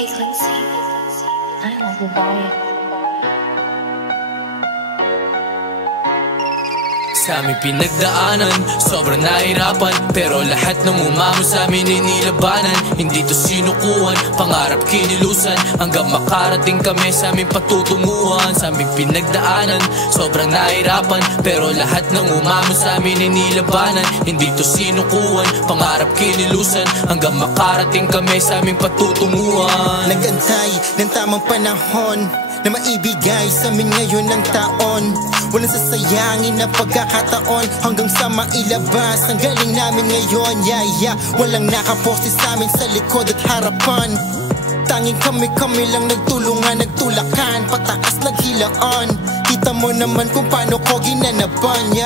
Hey Clancy, ayaw mo bubayad. Sa aming pinagdaanan, sobrang nahirapan, pero lahat ng umamo sa amin ay nilabanan. Hindi to sinukuhan, pangarap kinilusan, hanggang makarating kami sa aming patutunguhan. Sa aming pinagdaanan, sobrang nahirapan, pero lahat ng umamo sa amin ay nilabanan. Hindi to sinukuhan, pangarap kinilusan, hanggang makarating kami sa aming patutunguhan. Nag-antay ng tamang panahon na maibigay sa amin ngayon ng taon. Walang sasayangin na pagkakataon hanggang sa mailabas ang galing namin ngayon. Walang nakaposte sa amin sa likod at harapan. Tanging kami lang nagtulungan, nagtulakan, pataas naghilaan. Kita mo naman kung paano ko ginanaban.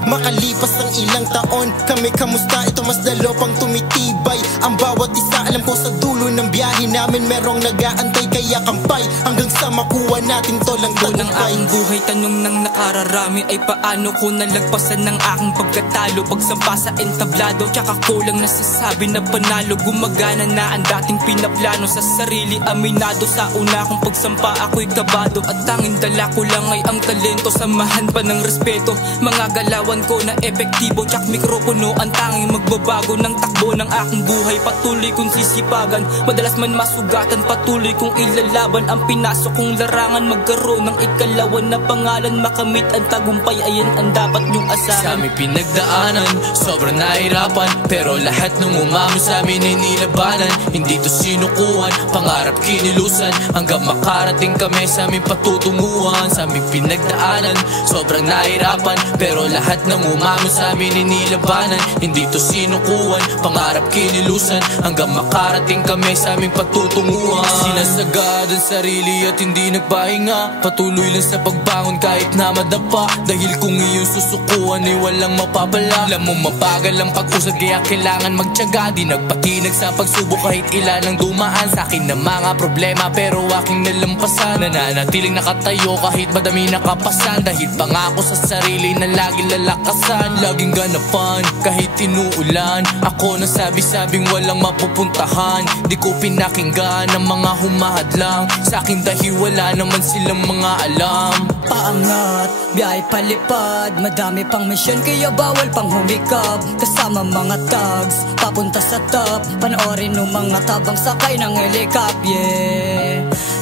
Makalipas ang ilang taon, kami kamusta? Ito mas lalo pang tumitibay. Ang bawat isa alam ko sa dulo ng biyahe namin merong nag-aantay, kaya kampay hanggang sa makuha natin to lang tagumpay. Ng aking buhay, tanong ng nakararami ay paano ko nalagpasan ng aking pagkatalo. Pagsampa sa entablado, tsaka ko lang nasasabi na panalo. Gumagana na ang dating pinaplano sa sarili, aminado. Sa una kong pagsampa ako'y kabado, at tanging dala ko lang ay ang talento. Samahan pa ng respeto, mga galawan ko na epektibo, tsak mikropono ang tanging magbabago ng takbo ng aking buhay. Patuloy kong sisipagan, madalas man masugatan, patuloy kong ilalaban ang pinasok kong larangan. Magkaroon ng ikalawan na pangalan, makamit ang tagumpay, ayan ang dapat niyong asahan. Sa aming pinagdaanan, sobrang nahirapan, pero lahat ng umamo sa amin ay nilabanan. Hindi to sinukuhan, pangarap kinilusan, hanggang makarating kami sa aming patutunguhan. Sa aming pinagdaanan, sobrang nahirapan, pero lahat ng umamo sa amin ay nilabanan. Hindi to sinukuhan, pangarap kinilusan, hanggang makarating kami sa aming patutunguhan. Sinasagad ang sarili at hindi nagpahinga, patuloy lang sa pagbangon kahit na madapa. Dahil kung iyong susukuhan ay walang mapapala. Alam mo mabagal ang pag-usad, kaya kailangan magtiyaga. Di nagpatinag sa pagsubok kahit ilan ang dumaan sa akin na mga problema, pero aking nalampasan. Nananatiling nakatayo kahit madami nakapasan, dahil pangako sa sarili na lagi lalakasan. Laging ganapan kahit inuulan, ako na sabi-sabing walang mapupuntahan. Di ko pinakinggan ang mga humahadlang sa akin, dahil wala naman silang mga alam. Paangat, biyahe palipad, madami pang misyon kaya bawal pang humikap. Kasama mga tags, papunta sa top, panoorin ng mga tabang sakay ng helicop.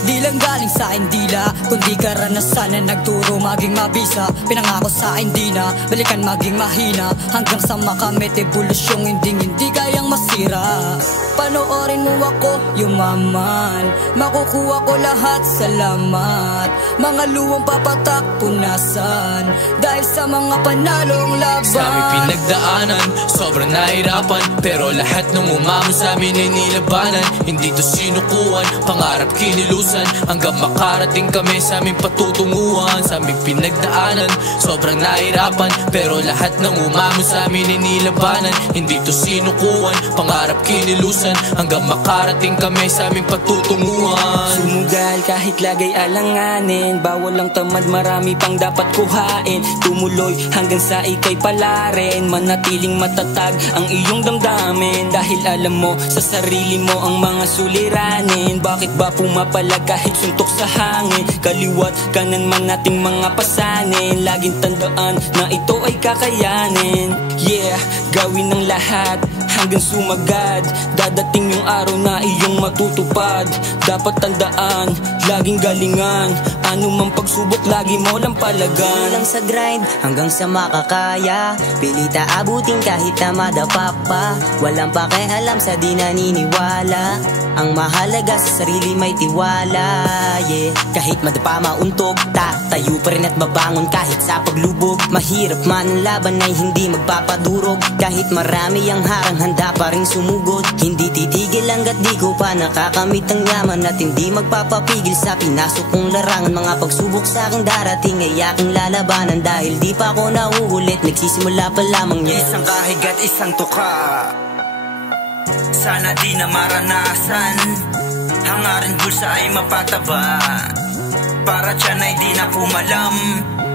Di lang galing sa akin dila, kundi karanasan na nagturo maging mabisa. Pinangako sa akin di na, balikan maging mahina, hanggang sa makamit evolusyong hindi kayang masira. Panoorin mo ako, yumaman, makukuha ko lahat, salamat. Mga luwang papatak, punasan, dahil sa mga panalong laban. Sa aming pinagdaanan, sobrang nahirapan, pero lahat ng umamo sa amin ay nilabanan. Hindi to sinukuhan, pangarap kinilusan, hanggang makarating kami sa aming patutunguhan. Sa aming pinagdaanan, sobrang nahirapan, pero lahat ng umamo sa amin ay nilabanan. Hindi to sinukuhan, pangarap kinilusan, hanggang makarating kami sa aming patutunguhan. Sumugal kahit lagay alanganin, bawal lang tamad, marami pang dapat kuhain. Tumuloy hanggang sa ikay pala rin, manatiling matatag ang iyong damdamin. Dahil alam mo sa sarili mo ang mga suliranin. Bakit ba pumapalag kahit suntok sa hangin? Kaliwat kanan man nating mga pasanin, laging tandaan na ito ay kakayanin. Gawin ng lahat hanggang sumagad, dadating yung araw na iyong matutupad. Dapat tandaan, laging galingan, anumang pagsubok lagi mo lang palagan. Lang sa grind hanggang sa makakaya, pilita abutin kahit na madapa pa. Walang pakialam sa di naniniwala, ang mahalaga sa sarili may tiwala. Kahit madapa mauntog, tatayo pa rin at babangon kahit sa paglubog. Mahirap man ang laban ay hindi magpapadurog, kahit marami ang harang handa pa rin sumugod. Hindi titigil hanggat di ko pa nakakamit ang yaman, at hindi magpapapigil sa pinasok kong larangan. Mga pagsubok sa aking darating ay aking lalabanan, dahil di pa ako nauulit, nagsisimula pa lamang yan. Isang kahig at isang tuka, sana di na maranasan. Hangarin bulsa ay mapataba, para tiyan ay di na pumalam.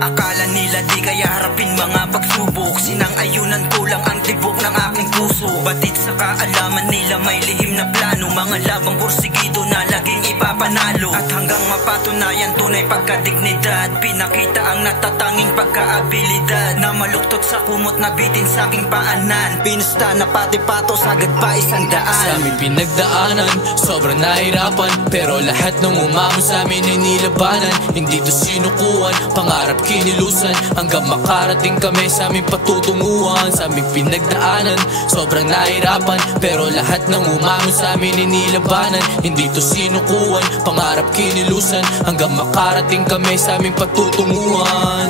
Akala nila di kaya harapin mga pagsubok. Sinang-ayunan ko lang ang tibok ng aking puso. Batid sa kaalaman nila may lihim na plano, mga labang porsigido na laging ipapanalo. At hanggang mapatunayan tunay pagkadignidad, pinakita ang natatanging pagkaabilidad, na maluktot sa kumot na bitin sa aking paanan. Pinusta na pati patos agad pa 100. Sa aming pinagdaanan, sobrang nahirapan, pero lahat ng umamon sa amin ay nilabanan. Hindi to sinukuan, pangarap kinilusan, hanggang makarating kami sa aming patutunguhan. Sa aming pinagdaanan, sobrang nahirapan, pero lahat ng umamon sa amin ay nilabanan. Hindi to sinukuan, pangarap kinilusan, hanggang makarating kami sa aming patutunguhan.